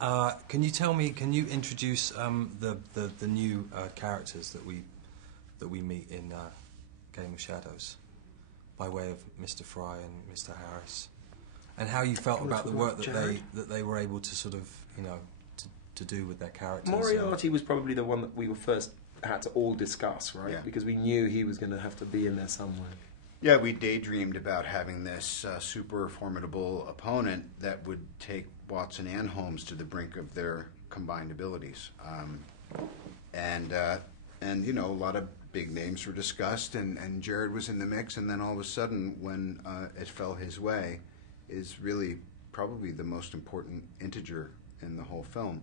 Can you tell me? Can you introduce the new characters that we meet in Game of Shadows, by way of Mr. Fry and Mr. Harris, and how you felt about the work that they were able to sort of to do with their characters? Moriarty was probably the one that we first had to all discuss, right? Yeah. Because we knew he was going to have to be in there somewhere. Yeah, we daydreamed about having this super formidable opponent that would take Watson and Holmes to the brink of their combined abilities. And a lot of big names were discussed, and Jared was in the mix, and then all of a sudden, when it fell his way, is really probably the most important integer in the whole film.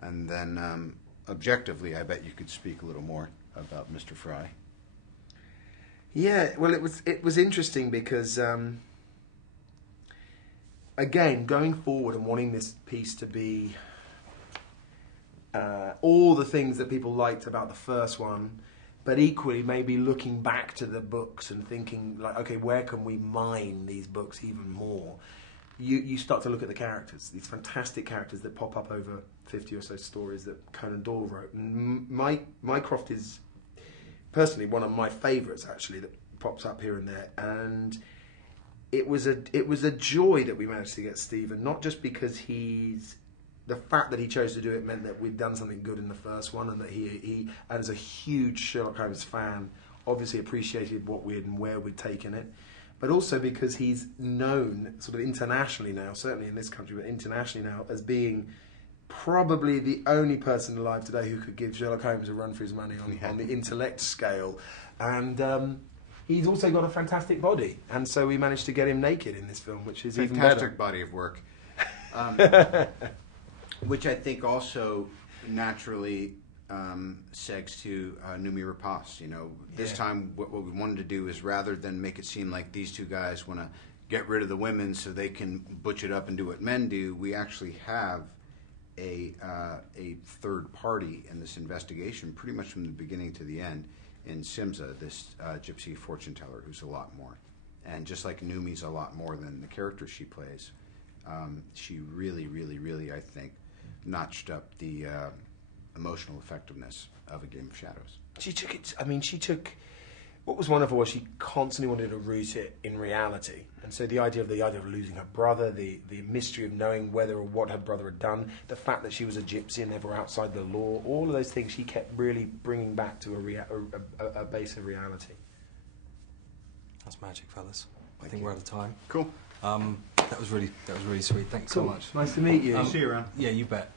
And then, objectively, I bet you could speak a little more about Mr. Fry. Yeah, well, it was interesting because, again, going forward and wanting this piece to be all the things that people liked about the first one, but equally maybe looking back to the books and thinking, like, okay, where can we mine these books even more? You start to look at the characters, these fantastic characters that pop up over 50 or so stories that Conan Doyle wrote. And Mycroft is personally one of my favourites, actually, that pops up here and there. And it was a joy that we managed to get Stephen, not just because the fact that he chose to do it meant that we'd done something good in the first one, and that he as a huge Sherlock Holmes fan, obviously appreciated what we had and where we'd taken it, but also because he's known sort of internationally now, certainly in this country, but internationally now, as being probably the only person alive today who could give Sherlock Holmes a run for his money on the intellect scale. And he's also got a fantastic body, and so we managed to get him naked in this film, which is even better. Fantastic body of work. Which I think also naturally segs to Noomi Rapace. This time what we wanted to do is, rather than make it seem like these two guys want to get rid of the women so they can butch it up and do what men do, we actually have a third party in this investigation pretty much from the beginning to the end in Simza, this gypsy fortune teller who's a lot more. And just like Noomi's a lot more than the character she plays, she really, really, really, I think, notched up the emotional effectiveness of A Game of Shadows. She took what was wonderful was she constantly wanted to root it in reality, and so the idea of losing her brother, the mystery of knowing whether or what her brother had done, the fact that she was a gypsy and never outside the law, all of those things she kept really bringing back to a base of reality. That's magic, fellas. I think we're out of time. Cool. That was really sweet. Thanks so much. Nice to meet you. See you around. Yeah, you bet.